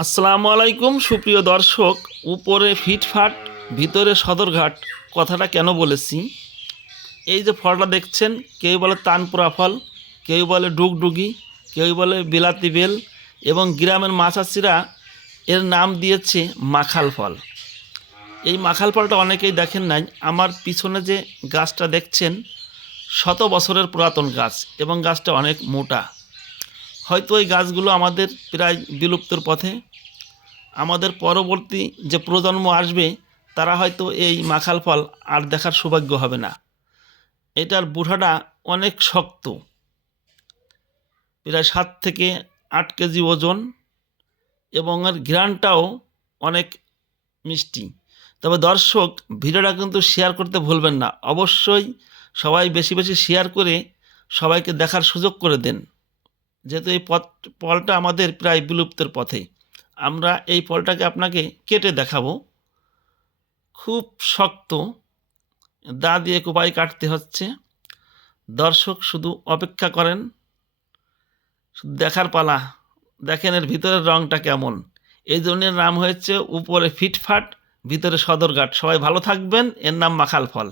আসসালামু আলাইকুম সুপ্রিয় দর্শক। উপরে ফিটফাট ভিতরে সদরঘাট কথাটা কেন বলেছি? এই যে ফলটা দেখছেন, কেউ বলে তানপুরা ফল, কেউ বলে ডুগডুগি, কেউ বলে বিলাতি বেল, এবং গ্রামের মাছাচিরা এর নাম দিয়েছে মাখাল ফল। এই মাখাল ফলটা অনেকেই দেখেন নাই। আমার পিছনে যে গাছটা দেখছেন, শত বছরের পুরাতন গাছ এবং গাছটা অনেক মোটা। হয়তো এই গাছগুলো আমাদের প্রায় বিলুপ্তর পথে। আমাদের পরবর্তী যে প্রজন্ম আসবে তারা হয়তো এই মাখাল ফল আর দেখার সৌভাগ্য হবে না। এটার বুঠাটা অনেক শক্ত, প্রায় 7 থেকে 8 কেজি ওজন, এবং এর ঘ্রাণটাও অনেক মিষ্টি। তবে দর্শক, ভিডিওটা কিন্তু শেয়ার করতে ভুলবেন না। অবশ্যই সবাই বেশি বেশি শেয়ার করে সবাইকে দেখার সুযোগ করে দেন, যেহেতু এই ফলটা আমাদের প্রায় বিলুপ্তের পথে। আমরা এই ফলটাকে আপনাকে কেটে দেখাবো। খুব শক্ত, দা দিয়ে কোপাই কাটতে হচ্ছে। দর্শক শুধু অপেক্ষা করেন, শুধু দেখার পালা। দেখেন এর ভিতরের রঙটা কেমন। এই জন্যের নাম হয়েছে উপরে ফিটফাট ভিতরে সদরঘাট। সবাই ভালো থাকবেন। এর নাম মাখাল ফল।